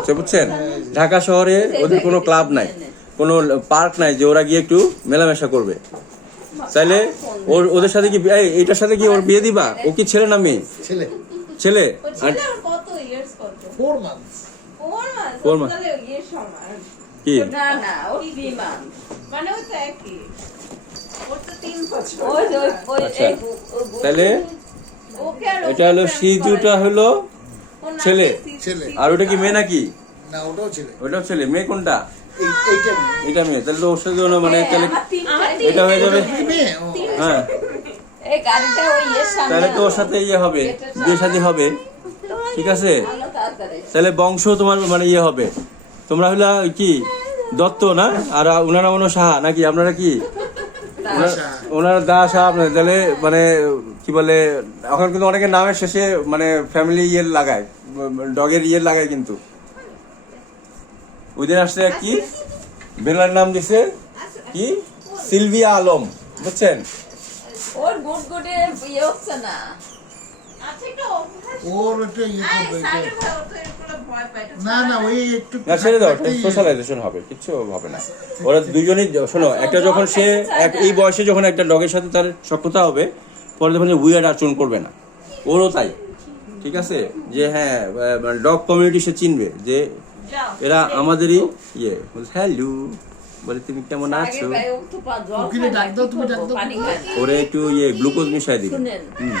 হচ্ছে বুঝছেন? ঢাকা শহরে ওদের কোনো ক্লাব নাই। কোনো পার্ক নাই যে ওরা গিয়ে একটু মেলামেশা করবে। তাইলে ওর ওদের সাথে কি এই, এইটার সাথে কি ওর বিয়ে দিবা? ও কি ছেলে না মেয়ে? ছেলে। ছেলে? আর ফোর কি? না না ও মানে তো একই। আচ্ছা। তাহলে এটা হলো সিজুটা হলো ছেলে। ছেলে। আর ওটা কি মেয়ে নাকি? না ওটাও ছেলে। ওটাও ছেলে। মেয়ে কোনটা? এইটা মেয়ে। এটা মেয়ে। তাহলে তো ওর সাথে মানে তাহলে আমার এই- এটা হয়ে যাবে? হ্যাঁ। এই গাড়িটা ওই ইয়ের সামনে তাহলে তো ওর সাথে ইয়ে হবে। বিয়ে শাদী হবে। ঠিক আছে? তাহলে বংশ তোমার মানে ইয়ে হবে। তোমরা হলো ওই কি? দত্ত না? আর ওনারা মনে সাহা নাকি? আপনারা কি? ওনারা- দা সাহা আপনার তাহলে মানে কি বলে এখন কিন্তু অনেকে নামের শেষে মানে ফ্যামিলি ইয়ে লাগায়। ডগের ইয়ে লাগায় কিন্তু। ওই দিন আসছে কি? বেলার নাম দিছে কি? সিলভিয়া আলম বুঝছেন? ওর গুড গুডে ইয়ে হচ্ছে না। আচ্ছা একটু ইয়ে করবে না না ওই একটু না ছেড়ে দাও সোশ্যালাইজেশন হবে কিচ্ছু হবে না। ওরা দুজনেই শোনো একটা যখন সে এক এই বয়সে যখন একটা ডগের সাথে তার সক্ষতা হবে পরে দেখবেন যে উইয়ার্ড আচরণ করবে না। ওরও তাই। ঠিক আছে? যে হ্যাঁ ডগ কমিউনিটি সে চিনবে যে এরা আমাদেরই ইয়ে। হ্যালো। বলে তুমি কেমন আছো? ওরে একটু ইয়ে গ্লুকোজ মিশাই দিবে। হুম।